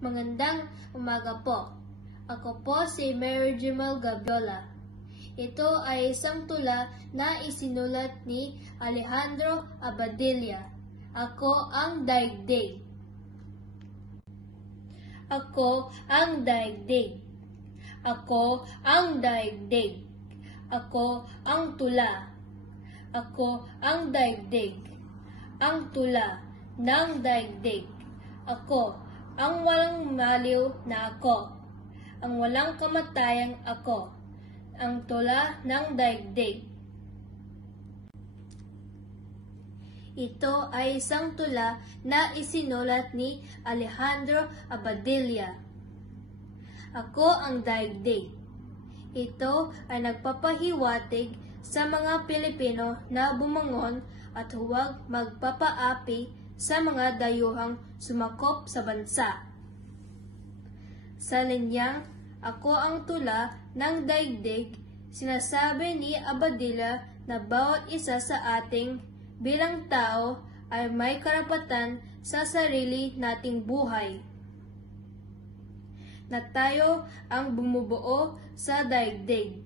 Magandang umaga po. Ako po si Mary Jumel Gabiola. Ito ay isang tula na isinulat ni Alejandro Abadilla. Ako ang daigdig. Ako ang daigdig. Ako ang daigdig. Ako ang tula. Ako ang daigdig. Ang tula ng daigdig. Ako ang walang maliw na ako. Ang walang kamatayang ako. Ang tula ng daigdig. Ito ay isang tula na isinulat ni Alejandro Abadilla. Ako ang daigdig. Ito ay nagpapahiwatig sa mga Pilipino na bumangon at huwag magpapaapi sa mga dayuhang sumakop sa bansa. Sa linyang Ako ang tula ng daigdig, sinasabi ni Abadilla na bawat isa sa ating bilang tao ay may karapatan sa sarili nating buhay. Na tayo ang bumubuo sa daigdig.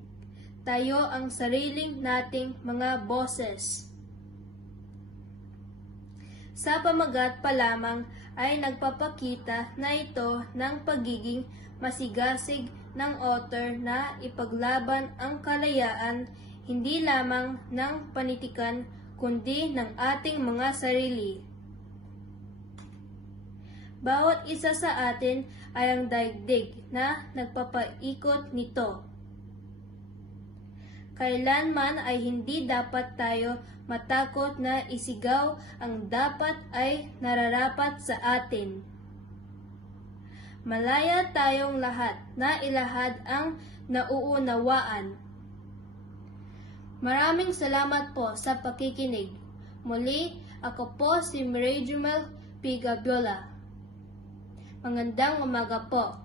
Tayo ang sariling nating mga boses. Sa pamagat pa lamang ay nagpapakita na ito ng pagiging masigasig ng author na ipaglaban ang kalayaan hindi lamang ng panitikan kundi ng ating mga sarili. Bawat isa sa atin ay ang daigdig na nagpapaikot nito. Kailanman ay hindi dapat tayo matakot na isigaw ang dapat ay nararapat sa atin. Malaya tayong lahat na ilahad ang nauunawaan. Maraming salamat po sa pakikinig. Muli, ako po si Mary Jumel P. Gabiola. Magandang umaga po.